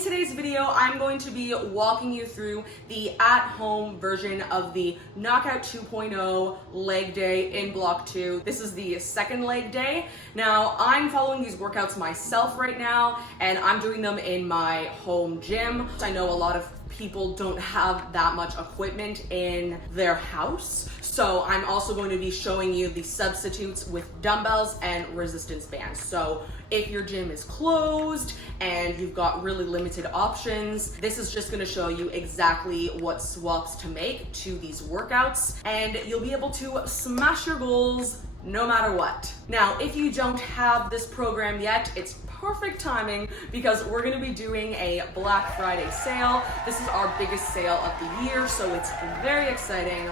today's video, I'm going to be walking you through the at-home version of the Knockout 2.0 leg day in block 2. This is the second leg day. Now, I'm following these workouts myself right now, and I'm doing them in my home gym. I know a lot of people don't have that much equipment in their house, so I'm also going to be showing you the substitutes with dumbbells and resistance bands. So if your gym is closed and you've got really limited options, this is just gonna show you exactly what swaps to make to these workouts, and you'll be able to smash your goals no matter what. Now, if you don't have this program yet, it's perfect timing because we're gonna be doing a Black Friday sale. This is our biggest sale of the year, so it's very exciting,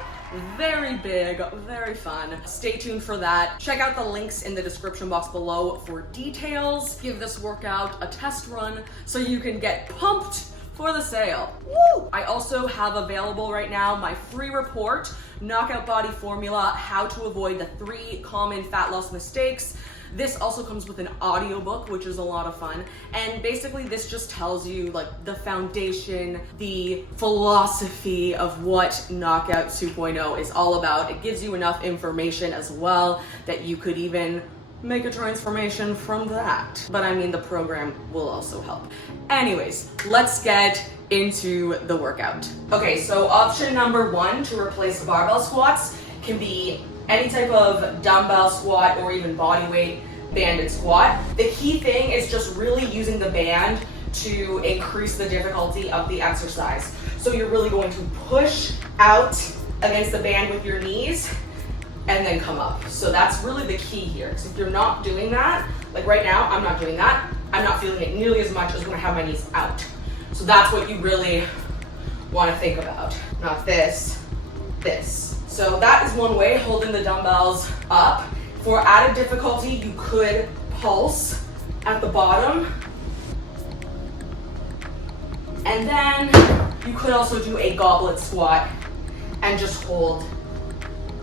very big, very fun. Stay tuned for that. Check out the links in the description box below for details. Give this workout a test run so you can get pumped for the sale. Woo! I also have available right now my free report, Knockout Body Formula, How to Avoid the 3 Common Fat Loss Mistakes. This also comes with an audiobook, which is a lot of fun. And basically this just tells you like the foundation, the philosophy of what Knockout 2.0 is all about. It gives you enough information as well that you could even make a transformation from that. But I mean, the program will also help. Anyways, let's get into the workout. Okay, so option number 1 to replace barbell squats can be any type of dumbbell squat or even body weight banded squat. The key thing is just really using the band to increase the difficulty of the exercise. So you're really going to push out against the band with your knees and then come up. So that's really the key here. So if you're not doing that, like right now, I'm not doing that. I'm not feeling it nearly as much as when I have my knees out. So that's what you really want to think about. Not this, this. So that is one way, holding the dumbbells up. For added difficulty, you could pulse at the bottom. And then you could also do a goblet squat and just hold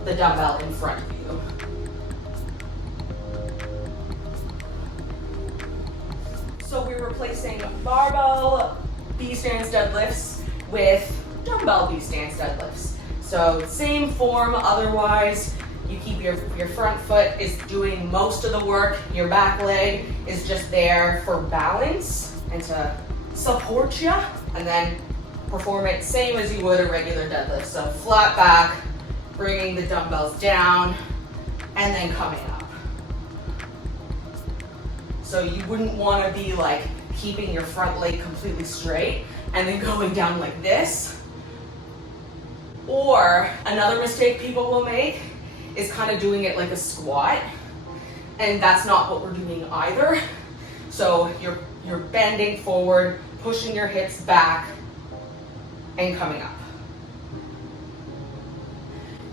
the dumbbell in front of you. So we're replacing barbell B-stance deadlifts with dumbbell B-stance deadlifts. So same form, otherwise you keep your front foot is doing most of the work, your back leg is just there for balance and to support you, and then perform it same as you would a regular deadlift. So flat back, bringing the dumbbells down, and then coming up. So you wouldn't want to be like keeping your front leg completely straight and then going down like this. Or another mistake people will make is kind of doing it like a squat, and that's not what we're doing either. So you're bending forward, pushing your hips back, and coming up.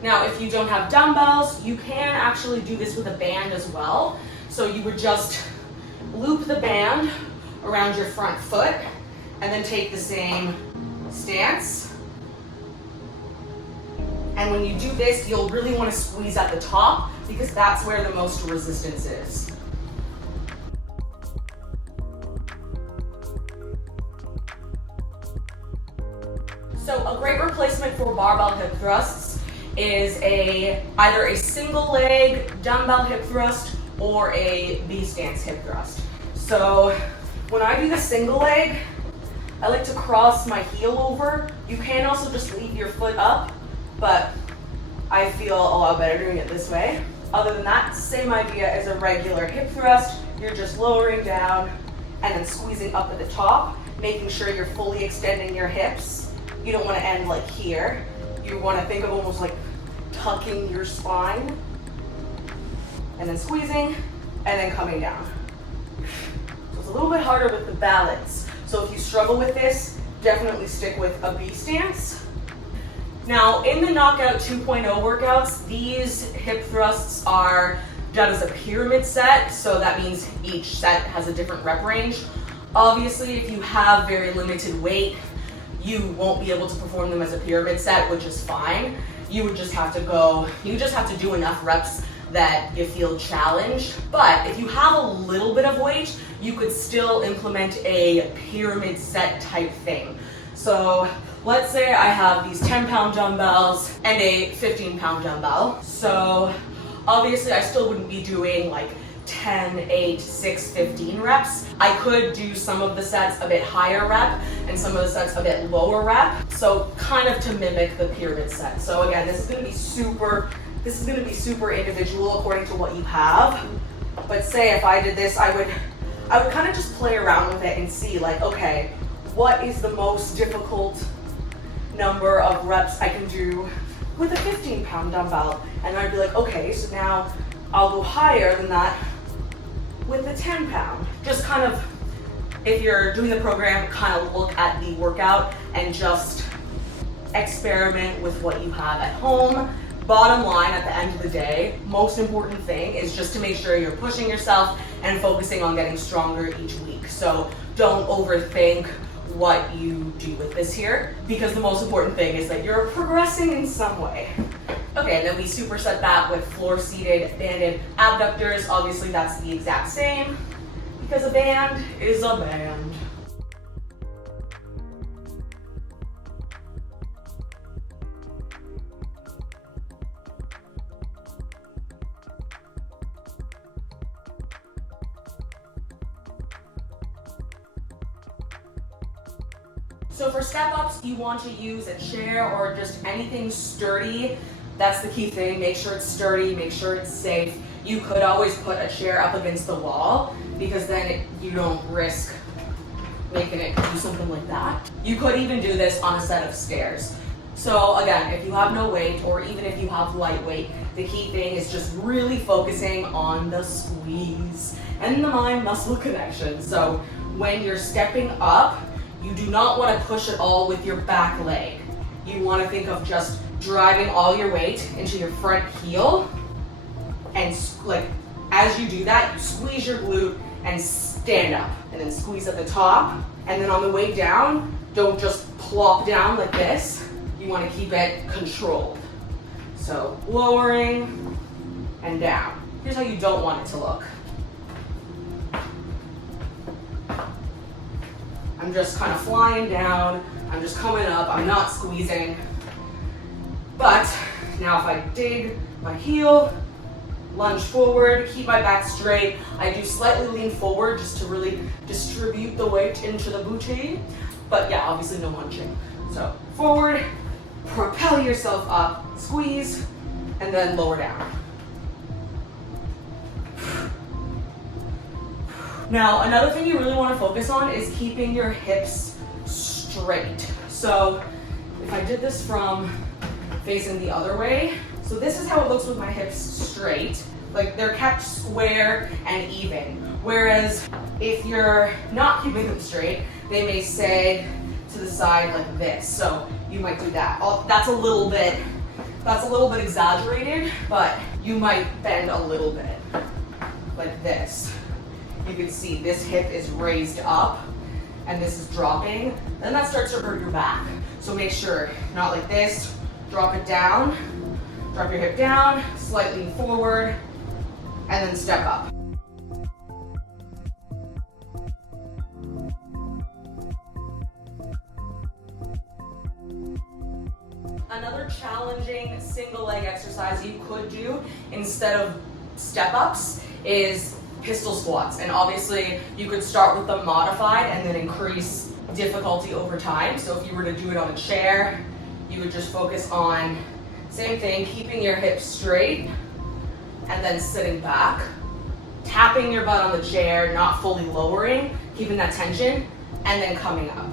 Now, if you don't have dumbbells, you can actually do this with a band as well. So you would just loop the band around your front foot and then take the same stance. And when you do this, you'll really want to squeeze at the top because that's where the most resistance is. So a great replacement for barbell hip thrusts is either a single leg dumbbell hip thrust or a B-stance hip thrust. So when I do the single leg, I like to cross my heel over. You can also just leave your foot up, but I feel a lot better doing it this way. Other than that, same idea as a regular hip thrust. You're just lowering down and then squeezing up at the top, making sure you're fully extending your hips. You don't want to end like here. You want to think of almost like tucking your spine and then squeezing and then coming down. So it's a little bit harder with the balance. So if you struggle with this, definitely stick with a B stance. Now, in the Knockout 2.0 workouts, these hip thrusts are done as a pyramid set, so that means each set has a different rep range. Obviously, if you have very limited weight, you won't be able to perform them as a pyramid set, which is fine. You just have to do enough reps that you feel challenged. But if you have a little bit of weight, you could still implement a pyramid set type thing. So let's say I have these 10-pound dumbbells and a 15-pound dumbbell. So obviously I still wouldn't be doing like 10, 8, 6, 15 reps. I could do some of the sets a bit higher rep and some of the sets a bit lower rep. So kind of to mimic the pyramid set. So again, this is gonna be super individual according to what you have. But say if I did this, I would kind of just play around with it and see like, okay, what is the most difficult number of reps I can do with a 15-pound dumbbell? And I'd be like, okay, so now I'll go higher than that with the 10-pound. Just kind of, if you're doing the program, kind of look at the workout and just experiment with what you have at home. Bottom line, at the end of the day, most important thing is just to make sure you're pushing yourself and focusing on getting stronger each week. So don't overthink what you do with this here, because the most important thing is that you're progressing in some way. Okay, and then we superset that with floor-seated banded abductors. Obviously that's the exact same, because a band is a band. So for step-ups, you want to use a chair or just anything sturdy. That's the key thing. Make sure it's sturdy, make sure it's safe. You could always put a chair up against the wall, because then you don't risk making it do something like that. You could even do this on a set of stairs. So again, if you have no weight, or even if you have light weight, the key thing is just really focusing on the squeeze and the mind-muscle connection. So when you're stepping up, you do not want to push it all with your back leg. You want to think of just driving all your weight into your front heel, and like as you do that, you squeeze your glute and stand up, and then squeeze at the top, and then on the way down, don't just plop down like this. You want to keep it controlled. So lowering and down. Here's how you don't want it to look. I'm just kind of flying down, I'm just coming up, I'm not squeezing. But now if I dig my heel, lunge forward, keep my back straight, I do slightly lean forward just to really distribute the weight into the booty. But yeah, obviously no hunching. So forward, propel yourself up, squeeze, and then lower down. Now, another thing you really want to focus on is keeping your hips straight. So if I did this from facing the other way, so this is how it looks with my hips straight. Like they're kept square and even. Whereas if you're not keeping them straight, they may sag to the side like this. So you might do that. That's a little bit exaggerated, but you might bend a little bit like this. You can see this hip is raised up and this is dropping. Then that starts to hurt your back. So make sure, not like this, drop it down, drop your hip down, slightly forward, and then step up. Another challenging single leg exercise you could do instead of step-ups is pistol squats. And obviously you could start with the modified and then increase difficulty over time. So if you were to do it on a chair, you would just focus on, same thing, keeping your hips straight and then sitting back, tapping your butt on the chair, not fully lowering, keeping that tension, and then coming up.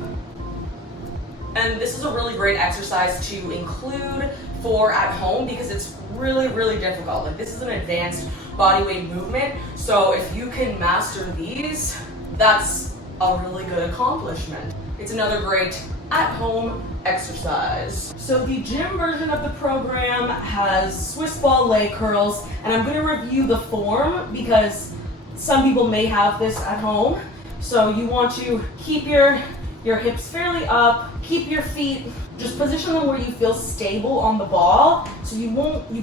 And this is a really great exercise to include for at home because it's really, really difficult. Like this is an advanced body weight movement. So if you can master these, that's a really good accomplishment. It's another great at-home exercise. So the gym version of the program has Swiss ball leg curls, and I'm gonna review the form because some people may have this at home. So you want to keep your hips fairly up, keep your feet, just position them where you feel stable on the ball. So you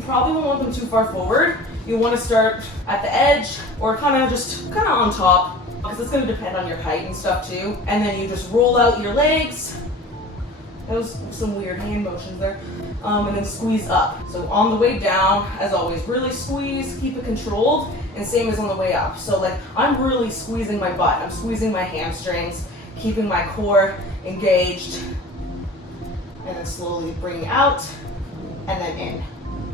probably won't want them too far forward. You want to start at the edge or kind of on top because it's going to depend on your height and stuff too. And then you just roll out your legs. That was some weird hand motions there. And then squeeze up. So on the way down, as always, really squeeze, keep it controlled, and same as on the way up. So like, I'm really squeezing my butt, I'm squeezing my hamstrings, keeping my core engaged, and then slowly bring out, and then in.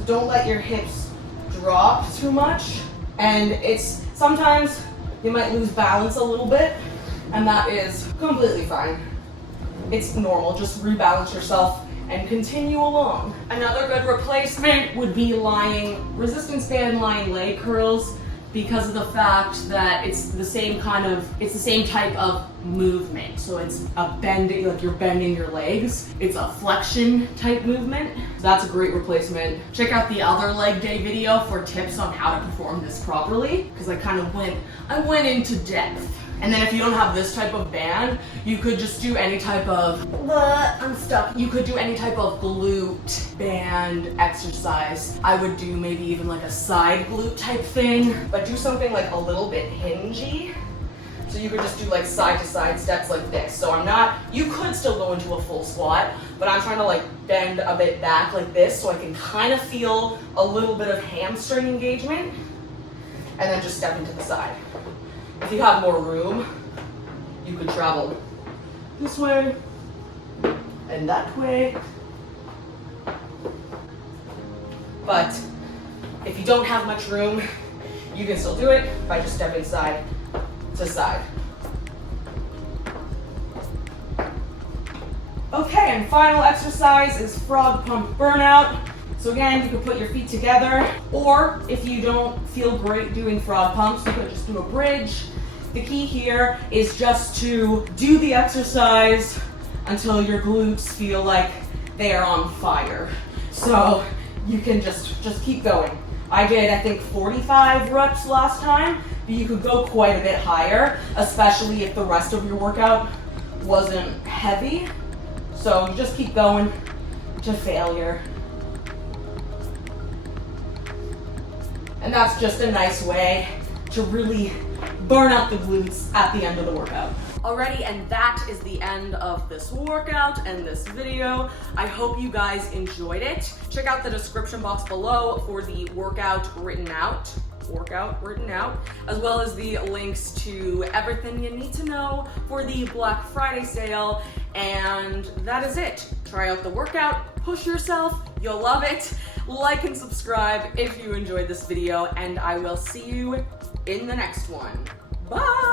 Don't let your hips drop too much, and it's, sometimes you might lose balance a little bit, and that is completely fine. It's normal, just rebalance yourself and continue along. Another good replacement would be resistance band lying leg curls, because of the fact that it's the same type of movement. So it's a bending, like you're bending your legs. It's a flexion type movement. That's a great replacement. Check out the other leg day video for tips on how to perform this properly, because I went into depth. And then if you don't have this type of band, you could just do any type of, I'm stuck. You could do any type of glute band exercise. I would do maybe even like a side glute type thing, but do something like a little bit hingy. So you could just do like side to side steps like this. So you could still go into a full squat, but I'm trying to like bend a bit back like this so I can kind of feel a little bit of hamstring engagement, and then just step into the side. If you have more room, you could travel this way and that way. But if you don't have much room, you can still do it by just stepping side to side. Okay, and final exercise is frog pump burnout. So again, you could put your feet together, or if you don't feel great doing frog pumps, you could just do a bridge. The key here is just to do the exercise until your glutes feel like they are on fire. So you can just keep going. I did, I think, 45 reps last time, but you could go quite a bit higher, especially if the rest of your workout wasn't heavy. So you just keep going to failure. And that's just a nice way to really burn out the glutes at the end of the workout. Alrighty, and that is the end of this workout and this video. I hope you guys enjoyed it. Check out the description box below for the workout written out, as well as the links to everything you need to know for the Black Friday sale. And that is it. Try out the workout, push yourself, you'll love it. Like and subscribe if you enjoyed this video, and I will see you in the next one. Bye!